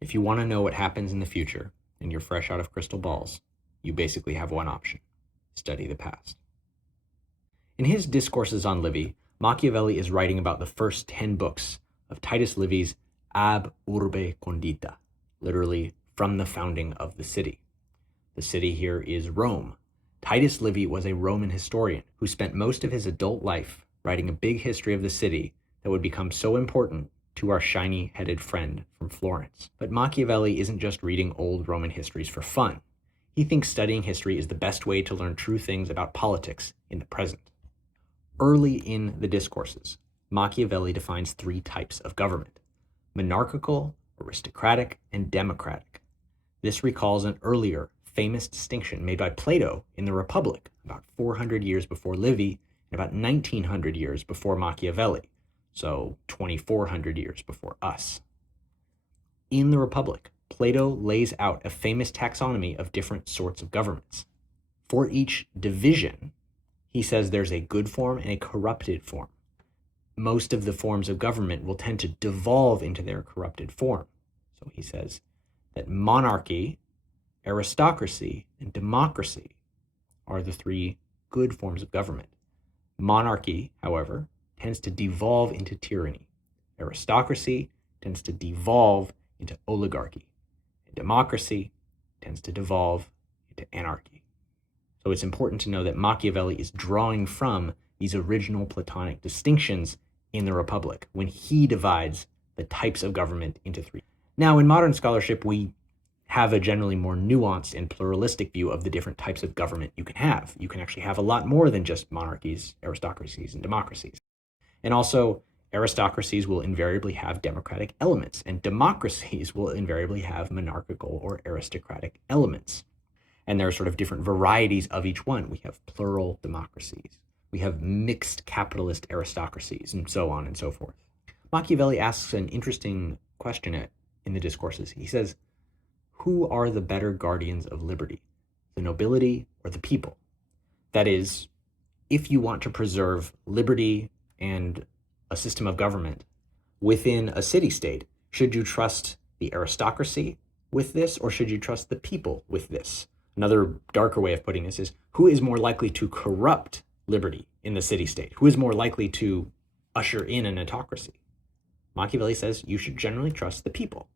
If you want to know what happens in the future and you're fresh out of crystal balls, you basically have one option: study the past. In his Discourses on Livy, Machiavelli is writing about the first 10 books of Titus Livy's Ab Urbe Condita, literally from the founding of the city. The city here is Rome. Titus Livy was a Roman historian who spent most of his adult life writing a big history of the city that would become so important to our shiny-headed friend from Florence. But Machiavelli isn't just reading old Roman histories for fun. He thinks studying history is the best way to learn true things about politics in the present. Early in the Discourses, Machiavelli defines 3 types of government: monarchical, aristocratic, and democratic. This recalls an earlier, famous distinction made by Plato in the Republic about 400 years before Livy and about 1900 years before Machiavelli, so 2400 years before us. In the Republic, Plato lays out a famous taxonomy of different sorts of governments. For each division, he says there's a good form and a corrupted form. Most of the forms of government will tend to devolve into their corrupted form. So he says that monarchy, aristocracy, and democracy are the 3 good forms of government. Monarchy, however, tends to devolve into tyranny. Aristocracy tends to devolve into oligarchy. And democracy tends to devolve into anarchy. So it's important to know that Machiavelli is drawing from these original Platonic distinctions in the Republic when he divides the types of government into 3. Now, in modern scholarship, we have a generally more nuanced and pluralistic view of the different types of government you can have. You can actually have a lot more than just monarchies, aristocracies, and democracies. And also, aristocracies will invariably have democratic elements, and democracies will invariably have monarchical or aristocratic elements. And there are sort of different varieties of each one. We have plural democracies. We have mixed capitalist aristocracies, and so on and so forth. Machiavelli asks an interesting question in the Discourses. He says, who are the better guardians of liberty, the nobility or the people? That is, if you want to preserve liberty and a system of government within a city-state, should you trust the aristocracy with this, or should you trust the people with this? Another darker way of putting this is, who is more likely to corrupt liberty in the city-state? Who is more likely to usher in an autocracy? Machiavelli says you should generally trust the people.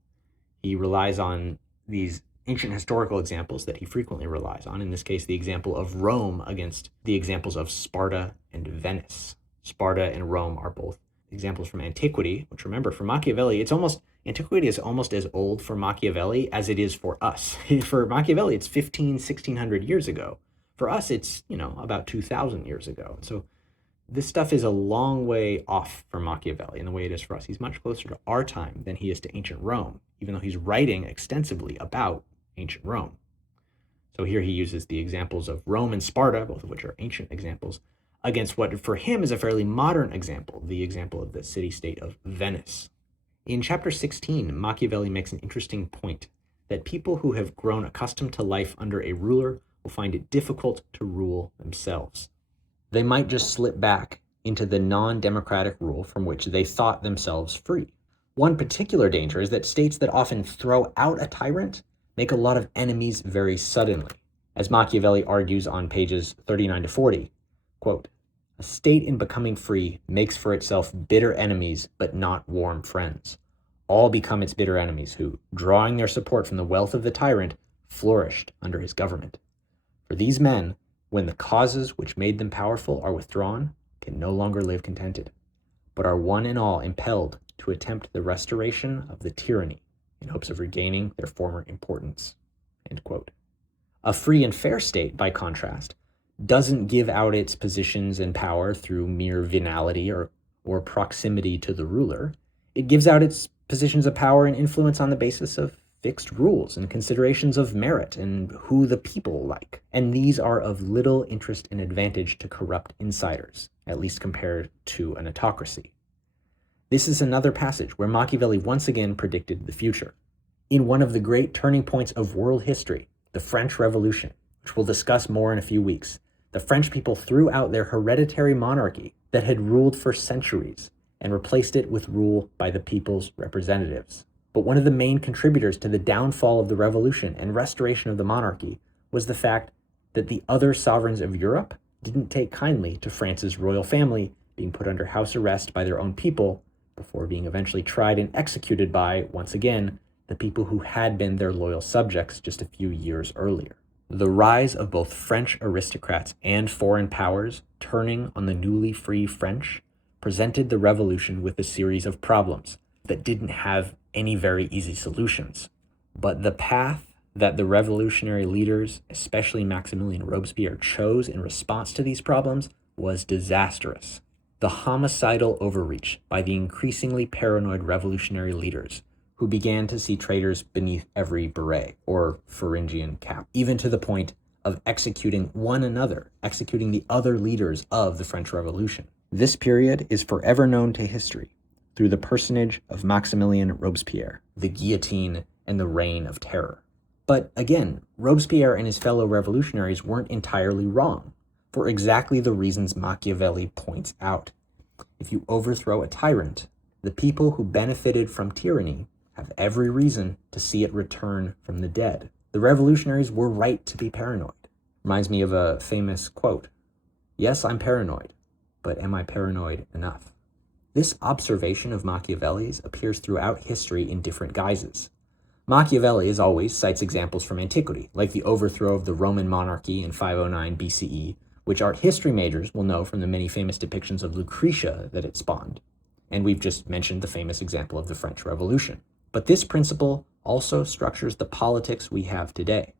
He relies on these ancient historical examples that he frequently relies on, in this case, the example of Rome against the examples of Sparta and Venice. Sparta and Rome are both examples from antiquity, which, remember, for Machiavelli, antiquity is almost as old for Machiavelli as it is for us. For Machiavelli, it's 1600 years ago. For us, it's, about 2,000 years ago. So this stuff is a long way off for Machiavelli in the way it is for us. He's much closer to our time than he is to ancient Rome, even though he's writing extensively about ancient Rome. So here he uses the examples of Rome and Sparta, both of which are ancient examples, against what for him is a fairly modern example, the example of the city-state of Venice. In chapter 16, Machiavelli makes an interesting point that people who have grown accustomed to life under a ruler will find it difficult to rule themselves. They might just slip back into the non-democratic rule from which they thought themselves free. One particular danger is that states that often throw out a tyrant make a lot of enemies very suddenly. As Machiavelli argues on pages 39 to 40, quote, "A state in becoming free makes for itself bitter enemies, but not warm friends. All become its bitter enemies who, drawing their support from the wealth of the tyrant, flourished under his government. For these men, when the causes which made them powerful are withdrawn, can no longer live contented, but are one and all impelled to attempt the restoration of the tyranny in hopes of regaining their former importance." End quote. A free and fair state, by contrast, doesn't give out its positions and power through mere venality or proximity to the ruler. It gives out its positions of power and influence on the basis of fixed rules and considerations of merit and who the people like. And these are of little interest and advantage to corrupt insiders, at least compared to an autocracy. This is another passage where Machiavelli once again predicted the future. In one of the great turning points of world history, the French Revolution, which we'll discuss more in a few weeks, the French people threw out their hereditary monarchy that had ruled for centuries and replaced it with rule by the people's representatives, But one of the main contributors to the downfall of the revolution and restoration of the monarchy was the fact that the other sovereigns of Europe didn't take kindly to France's royal family being put under house arrest by their own people before being eventually tried and executed by, once again, the people who had been their loyal subjects just a few years earlier. The rise of both French aristocrats and foreign powers turning on the newly free French presented the revolution with a series of problems that didn't have any very easy solutions. But the path that the revolutionary leaders, especially Maximilien Robespierre, chose in response to these problems was disastrous. The homicidal overreach by the increasingly paranoid revolutionary leaders, who began to see traitors beneath every beret or Pharyngian cap, even to the point of executing one another, executing the other leaders of the French Revolution. This period is forever known to history through the personage of Maximilien Robespierre, the guillotine and the reign of terror. But again, Robespierre and his fellow revolutionaries weren't entirely wrong, for exactly the reasons Machiavelli points out. If you overthrow a tyrant, the people who benefited from tyranny have every reason to see it return from the dead. The revolutionaries were right to be paranoid. Reminds me of a famous quote. Yes, I'm paranoid, but am I paranoid enough? This observation of Machiavelli's appears throughout history in different guises. Machiavelli, as always, cites examples from antiquity, like the overthrow of the Roman monarchy in 509 BCE, which art history majors will know from the many famous depictions of Lucretia that it spawned. And we've just mentioned the famous example of the French Revolution. But this principle also structures the politics we have today.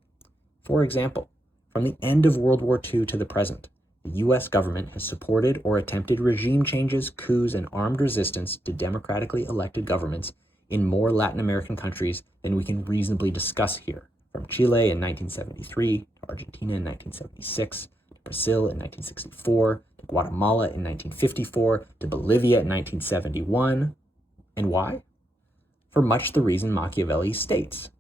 For example, from the end of World War II to the present, the US government has supported or attempted regime changes, coups, and armed resistance to democratically elected governments in more Latin American countries than we can reasonably discuss here, from Chile in 1973, to Argentina in 1976, to Brazil in 1964, to Guatemala in 1954, to Bolivia in 1971. And why? For much the reason Machiavelli states.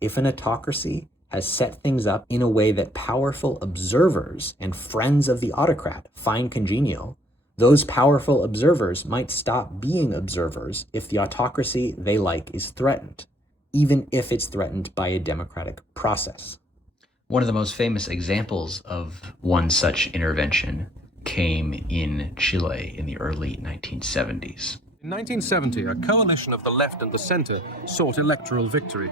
If an autocracy has set things up in a way that powerful observers and friends of the autocrat find congenial, those powerful observers might stop being observers if the autocracy they like is threatened, even if it's threatened by a democratic process. One of the most famous examples of one such intervention came in Chile in the early 1970s. In 1970, a coalition of the left and the center sought electoral victory.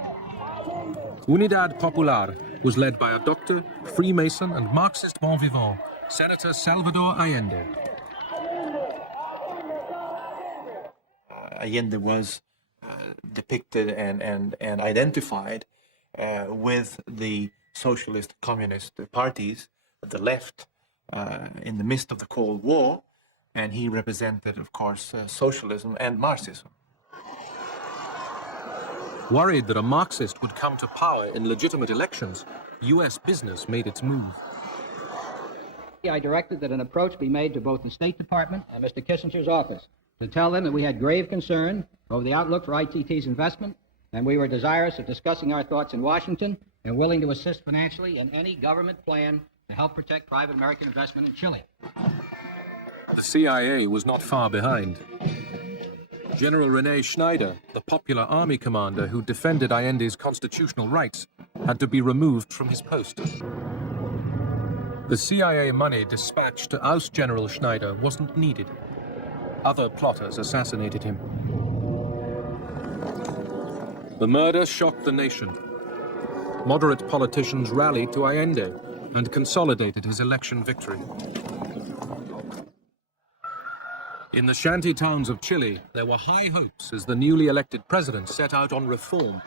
Unidad Popular was led by a doctor, Freemason, and Marxist bon vivant, Senator Salvador Allende. Allende was depicted and identified with the socialist communist parties, the left, in the midst of the Cold War, and he represented, of course, socialism and Marxism. Worried that a Marxist would come to power in legitimate elections, U.S. business made its move. I directed that an approach be made to both the State Department and Mr. Kissinger's office to tell them that we had grave concern over the outlook for ITT's investment, and we were desirous of discussing our thoughts in Washington and willing to assist financially in any government plan to help protect private American investment in Chile. The CIA was not far behind. General René Schneider, the popular army commander who defended Allende's constitutional rights, had to be removed from his post. The CIA money dispatched to oust General Schneider wasn't needed. Other plotters assassinated him. The murder shocked the nation. Moderate politicians rallied to Allende and consolidated his election victory. In the shanty towns of Chile, there were high hopes as the newly elected president set out on reform,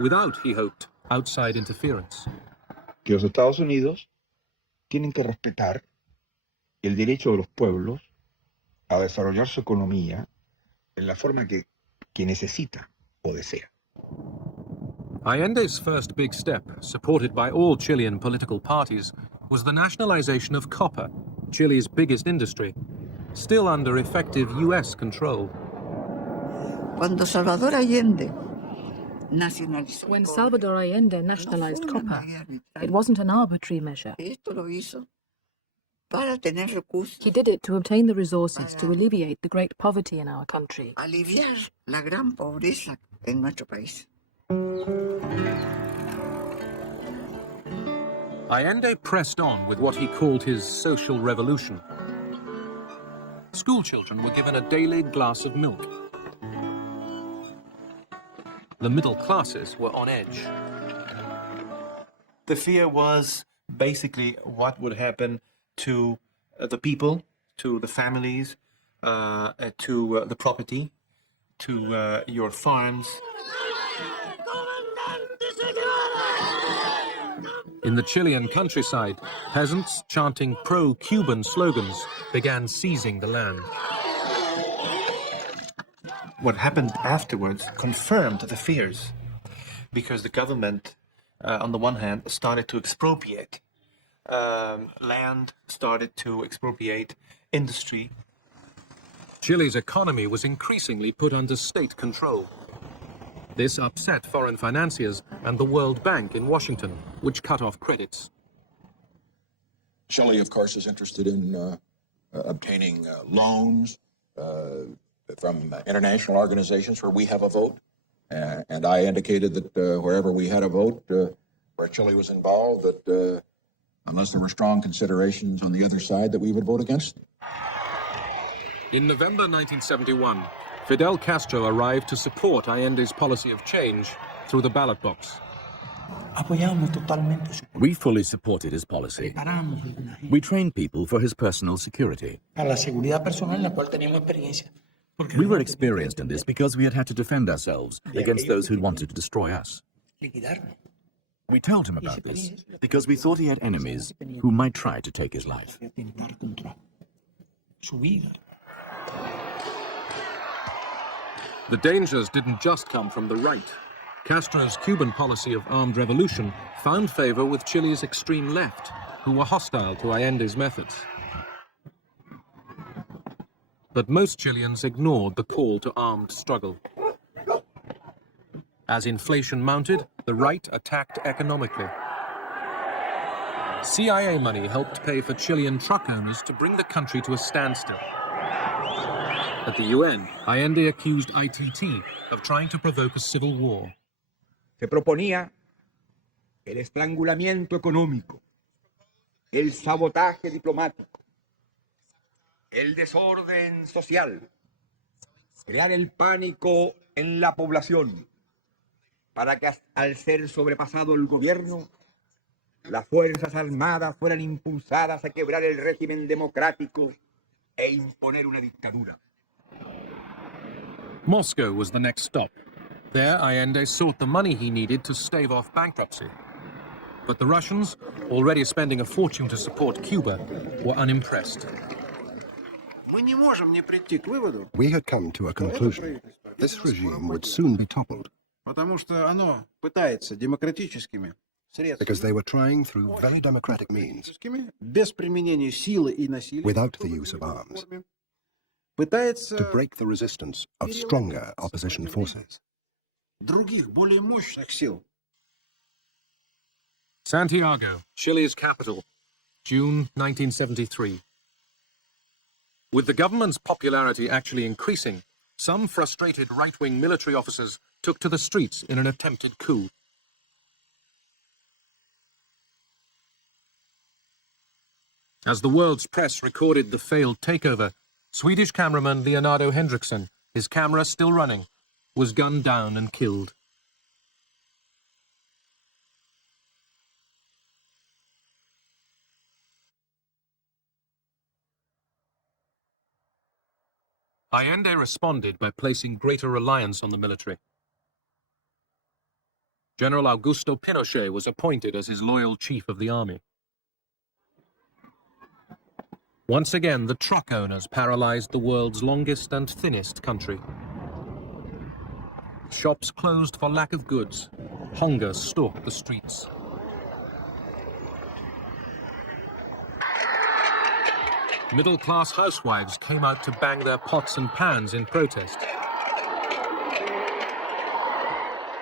without, he hoped, outside interference. Que los Estados Unidos tienen que respetar el derecho de los pueblos a desarrollar su economía en la forma que necesita o desea. Allende's first big step, supported by all Chilean political parties, was the nationalization of copper, Chile's biggest industry, still under effective U.S. control. When Salvador Allende nationalized copper, it wasn't an arbitrary measure. para tener recursos, He did it to obtain the resources to alleviate the great poverty in our country. aliviar la gran pobreza en nuestro país. Allende pressed on with what he called his social revolution. School children were given a daily glass of milk. The middle classes were on edge. The fear was basically what would happen to the people, to the families, to the property, to your farms. In the Chilean countryside, peasants chanting pro-Cuban slogans began seizing the land. What happened afterwards confirmed the fears, because the government, on the one hand, started to expropriate land, started to expropriate industry. Chile's economy was increasingly put under state control. This upset foreign financiers and the World Bank in Washington, which cut off credits. Chile, of course, is interested in obtaining loans from international organizations where we have a vote. And I indicated that wherever we had a vote, where Chile was involved, that unless there were strong considerations on the other side, that we would vote against them. In November 1971, Fidel Castro arrived to support Allende's policy of change through the ballot box. We fully supported his policy. We trained people for his personal security. We were experienced in this because we had had to defend ourselves against those who wanted to destroy us. We told him about this because we thought he had enemies who might try to take his life. The dangers didn't just come from the right. Castro's Cuban policy of armed revolution found favor with Chile's extreme left, who were hostile to Allende's methods. But most Chileans ignored the call to armed struggle. As inflation mounted, the right attacked economically. CIA money helped pay for Chilean truck owners to bring the country to a standstill. At the UN, Allende accused ITT of trying to provoke a civil war. Se proponía el estrangulamiento económico, el sabotaje diplomático, el desorden social, crear el pánico en la población, para que al ser sobrepasado el gobierno, las Fuerzas Armadas fueran impulsadas a quebrar el régimen democrático e imponer una dictadura. Moscow was the next stop. There, Allende sought the money he needed to stave off bankruptcy. But the Russians, already spending a fortune to support Cuba, were unimpressed. We had come to a conclusion. This regime would soon be toppled because they were trying through very democratic means, without the use of arms, to break the resistance of stronger opposition forces. Santiago, Chile's capital, June 1973. With the government's popularity actually increasing, some frustrated right-wing military officers took to the streets in an attempted coup. As the world's press recorded the failed takeover, Swedish cameraman Leonardo Henriksson, his camera still running, was gunned down and killed. Allende responded by placing greater reliance on the military. General Augusto Pinochet was appointed as his loyal chief of the army. Once again, the truck owners paralyzed the world's longest and thinnest country. Shops closed for lack of goods. Hunger stalked the streets. Middle-class housewives came out to bang their pots and pans in protest.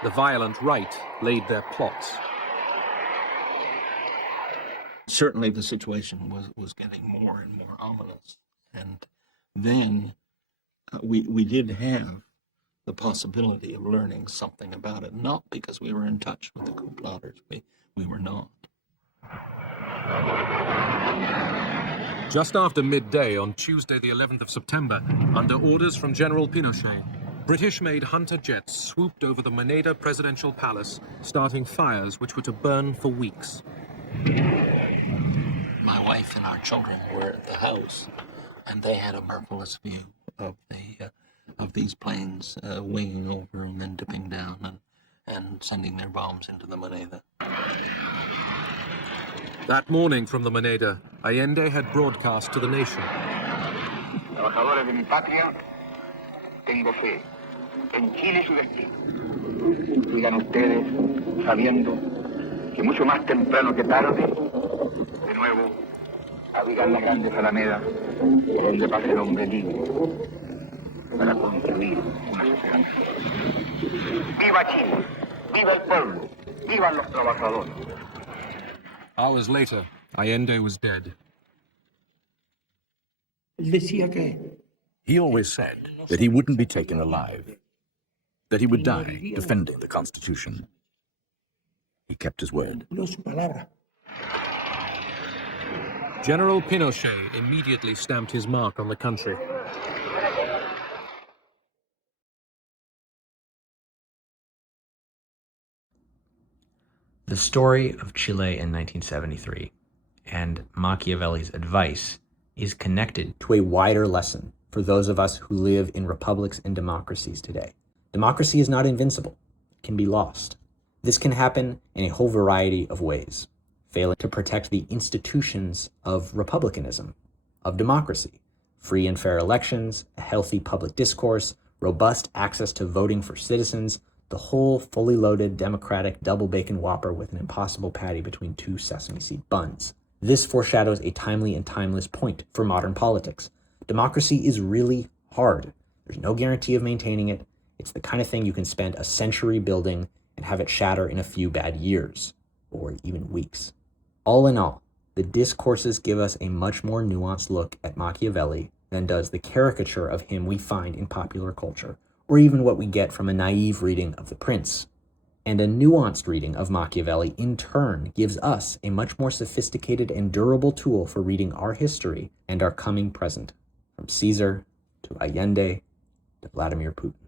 The violent right laid their plots. certainly the situation was getting more and more ominous. And then we did have the possibility of learning something about it, not because we were in touch with the coup plotters. We were not. Just after midday on Tuesday, the 11th of September, under orders from General Pinochet, British-made Hunter jets swooped over the Moneda presidential palace, starting fires which were to burn for weeks. My wife and our children were at the house, and they had a marvelous view of these planes winging over and then dipping down and sending their bombs into the Moneda. That morning from the Moneda, Allende had broadcast to the nation. Trabajadores de mi patria, tengo fe en Chile y su destino. Sigan ustedes sabiendo que mucho más temprano que tarde, de nuevo, habitan las grandes alamedas por donde pase el hombre libre para construir una sociedad. ¡Viva Chile! ¡Viva el pueblo! ¡Vivan los trabajadores! Hours later, Allende was dead. He always said that he wouldn't be taken alive, that he would die defending the Constitution. He kept his word. General Pinochet immediately stamped his mark on the country. The story of Chile in 1973 and Machiavelli's advice is connected to a wider lesson for those of us who live in republics and democracies today. Democracy is not invincible. It can be lost. This can happen in a whole variety of ways. Failing to protect the institutions of republicanism, of democracy, free and fair elections, a healthy public discourse, robust access to voting for citizens, the whole fully loaded democratic double bacon Whopper with an impossible patty between two sesame seed buns. This foreshadows a timely and timeless point for modern politics. Democracy is really hard. There's no guarantee of maintaining it. It's the kind of thing you can spend a century building and have it shatter in a few bad years, or even weeks. All in all, the discourses give us a much more nuanced look at Machiavelli than does the caricature of him we find in popular culture, or even what we get from a naive reading of The Prince. And a nuanced reading of Machiavelli, in turn, gives us a much more sophisticated and durable tool for reading our history and our coming present, from Caesar to Allende to Vladimir Putin.